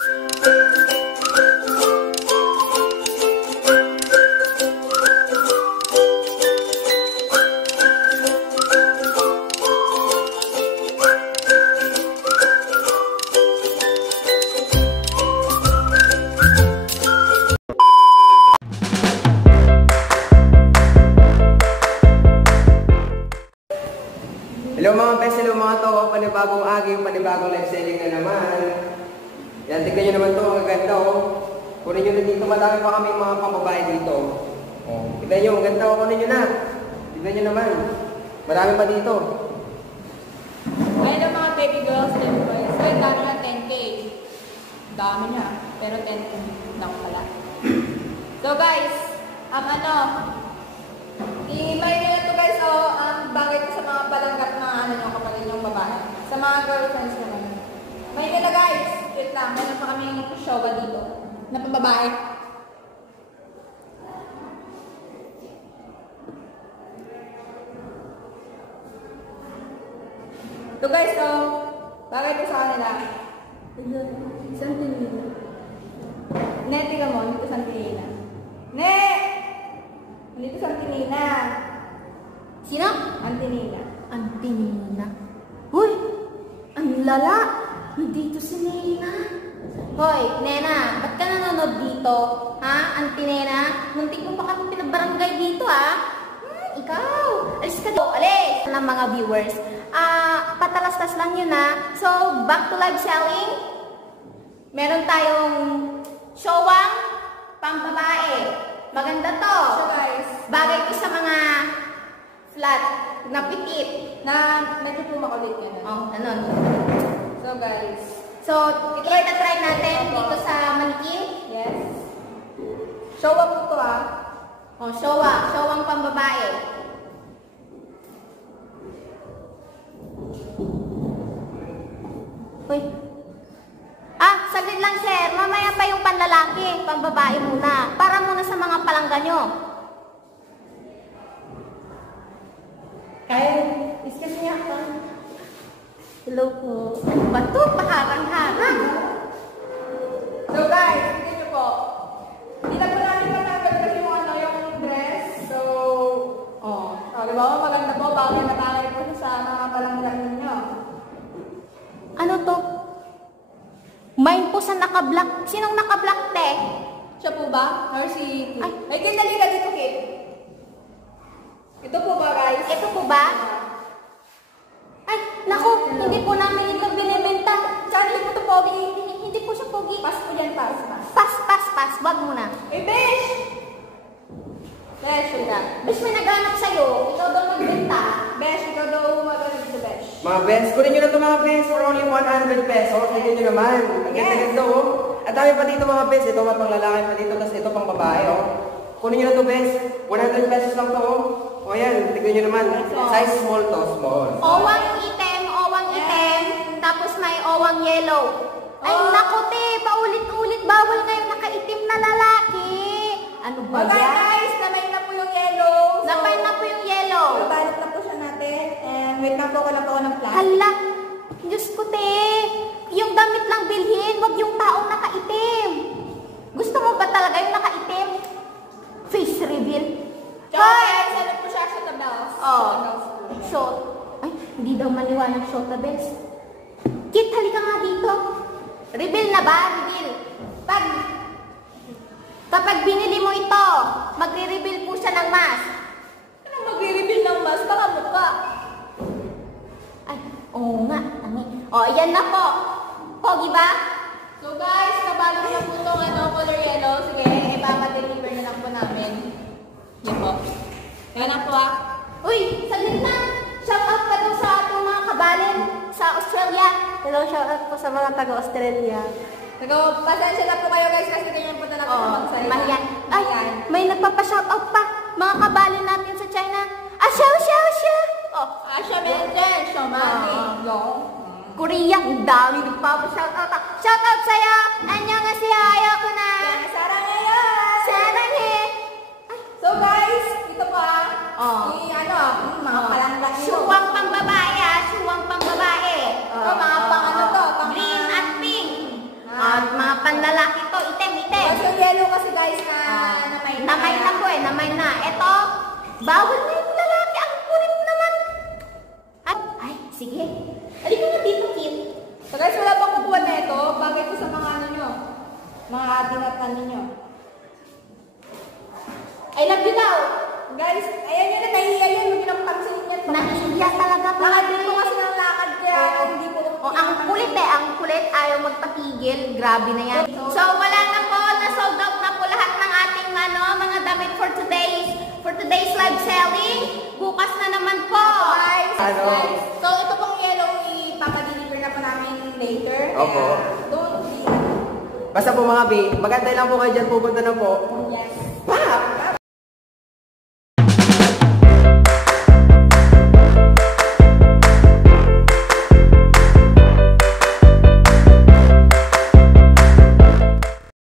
Hello mga pes, hello mga to, panibagong aging, panibagong live selling na naman. Yan, tignan nyo naman to, ang ganda oh. Kunin nyo na dito, madami pa kami mga pambabae dito. Oh. Tignan nyo, ang ganda oh, kunin nyo na. Tignan nyo naman, marami pa dito. Ayun ang mga baby girls, baby boys. So, yung dami na 10K. Dami niya, pero 10K lang pala. So guys, i-buy nyo na to guys, bagay ko sa mga palanggat na yung kapatid yung babae. Sa mga girlfriends naman. May nila guys, wait lang, meron pa kaming showa dito, na pambabae. So guys, bagay ko sa kanila. Santinina. Ne, tingnan mo, dito Santinina. Ne! Dito Santinina. Sino? Antinina. Antinina. Hoy! Ang lala! Nandito si Nena. Hoy, Nena, ba't ka nanonood dito? Ha? Antinena? Muntik mo pa kami pinabarangay dito, ha? Ikaw! Alis ka dito. Alis! Ng mga viewers. Patalastas lang yun, ha? So, back to live selling. Meron tayong showang pambabae. Maganda to. So guys, bagay ko sa mga flat na pitit. Na medyo pumakulit yan. Oh, ano? So guys, try natin dito sa manikin. yes. Showa po to ah. Oh, showang pambabae. Hoy. Saglit lang sir, mamaya pa yung panlalaki, pambabae muna. Para muna sa mga palangga nyo. Kaya, excuse me ako. Hello po. Ano ba ito? Paharang-harang. So guys, tignan nyo po. Hindi na po namin matanggal kasi yung dress. So, di ba maganda po, bagay na bagay po sa mga palangga ninyo. Ano to? Main po sa naka-black. Sinong naka-black, te? Siya po ba? Or si Kit? Ay. Kit, dali ka dito, Kit. Ito po ba, guys? Ito po ba? Ay, naku, hindi po namin ito binibenta. Charlie po ito, Pogi. Hindi po siya pogi. Pass po dyan, pass. Pass. Wag muna. Eh, Besh! Besh, wala. Besh, may naghanap sa'yo. Ikaw daw magbenta. Besh, ikaw daw magaling sa Besh. Mga bes, kunin nyo na ito mga bes for only 100 pesos. Tignan nyo naman, ang ganda-ganda oh. At dami pa dito mga bes, ito mga pang lalaki pa dito, tapos ito pang babae oh. Kunin nyo na ito bes, 100 pesos lang to oh. O yan, tignan nyo naman, size small to, small. Owang item, tapos may owang yellow. Ay, naku te, paulit-ulit, bawal ngayon nakaitim na lalaki. Ano ba Okay, yan? guys, namay na po yung yellow. Napay na po yung yellow. Balot na po siya natin. And wait na po ako ng plan. Hala, Diyos ko te, yung damit lang bilhin, wag yung taong nakaitim. Gusto mo ba talaga yung nakaitim? Face reveal. Guys, ano po siya sa tabels? Shot. Ay, hindi daw maliwanag shot tabels. Kit, halika nga dito. Reveal na ba? Reveal. Kapag binili mo ito, magre-reveal po siya ng mask. Anong magre-reveal ng mask? Baka mukha. Ay, oo nga. Ayan na po. Pogi ba? So guys, kabalo na po itong color yellow. Sige, ipapadeliver na lang po namin. Yan po. Yan na po ah. Uy, saglit na. Shout out ka daw sa ating mga kabalin sa Australia. Hello, shout out po sa mga taga-Australia. Pasensya na po kayo guys kasi ganyan po talaga sa magsalita. Mahiyan. Ay, may nagpapa-shoutout pa. Mga kabalin natin sa China. Asya! Asya Menden, Shomani. Korea, ang dami nagpapa-shoutout. Shoutout sa'yo! Annyeonghaseyo! Ayoko na! Saranghe! So guys, ito po mga palangga nyo. Suwang pang babae Suwang pang babae. Ito mga pang ano to? Green at pink. At mga naman na. Eto, bawal na yung lalaki. Ang kulit naman. Ay, sige. Halika na dito, Kit. So guys, wala bang kukuha na ito? Bagay ko sa mga ano nyo. Mga dinatan ninyo. I love you daw. Guys, ayan yun na nahihiya yun. Huwag nyo pansin yan. Nahihiya talaga po. Lakad din po kasi ng lakad kaya hindi po. Oh, ang kulit eh, ang kulit. Ayaw magpatigil. Grabe na yan. So, wala na po. Na-sold out na po lahat ng ating mga damit for today's live selling. Bukas na naman po. Guys, Ano? guys. So, ito pong yellow ipapadeliver na po namin later. Opo. Kaya, don't be. Basta po mga B, magantay lang po kayo dyan, pupunta na po. Yes. Pa!